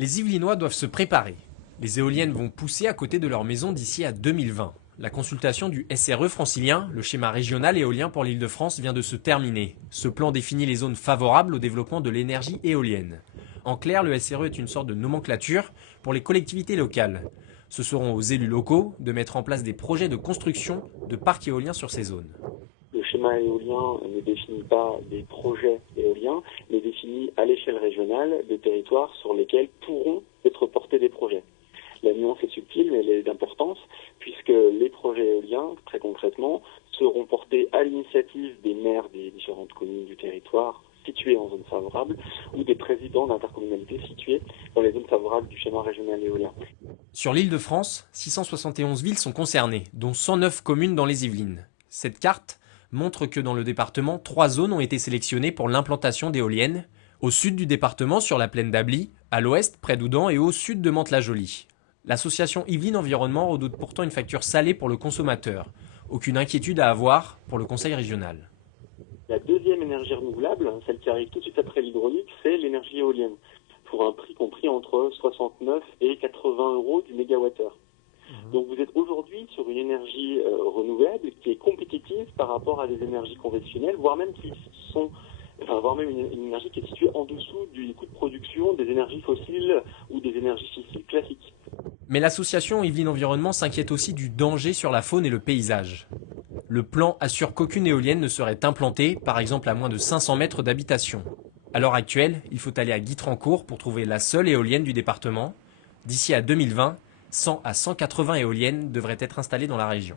Les Yvelinois doivent se préparer. Les éoliennes vont pousser à côté de leur maison d'ici à 2020. La consultation du SRE francilien, le schéma régional éolien pour l'Île-de-France, vient de se terminer. Ce plan définit les zones favorables au développement de l'énergie éolienne. En clair, le SRE est une sorte de nomenclature pour les collectivités locales. Ce seront aux élus locaux de mettre en place des projets de construction de parcs éoliens sur ces zones. Le schéma éolien ne définit pas des projets éoliens, mais définit à l'échelle régionale des territoires sur lesquels pourront être portés des projets. La nuance est subtile, mais elle est d'importance, puisque les projets éoliens, très concrètement, seront portés à l'initiative des maires des différentes communes du territoire situées en zone favorable ou des présidents d'intercommunalités situés dans les zones favorables du schéma régional éolien. Sur l'Île-de-France, 671 villes sont concernées, dont 109 communes dans les Yvelines. Cette carte montre que dans le département, 3 zones ont été sélectionnées pour l'implantation d'éoliennes. Au sud du département, sur la plaine d'Ably, à l'ouest, près d'Oudan et au sud de Mantes-la-Jolie. L'association Yvelines Environnement redoute pourtant une facture salée pour le consommateur. Aucune inquiétude à avoir pour le conseil régional. La deuxième énergie renouvelable, celle qui arrive tout de suite après l'hydraulique, c'est l'énergie éolienne, pour un prix compris entre 69 et 80 euros du mégawattheure. Donc vous êtes aujourd'hui sur une énergie renouvelable qui est compétitive par rapport à des énergies conventionnelles, voire même une énergie qui est située en dessous du coût de production des énergies fossiles ou des énergies fossiles classiques. Mais l'association Yvelines Environnement s'inquiète aussi du danger sur la faune et le paysage. Le plan assure qu'aucune éolienne ne serait implantée, par exemple à moins de 500 mètres d'habitation. À l'heure actuelle, il faut aller à Guitrancourt pour trouver la seule éolienne du département. D'ici à 2020, 100 à 180 éoliennes devraient être installées dans la région.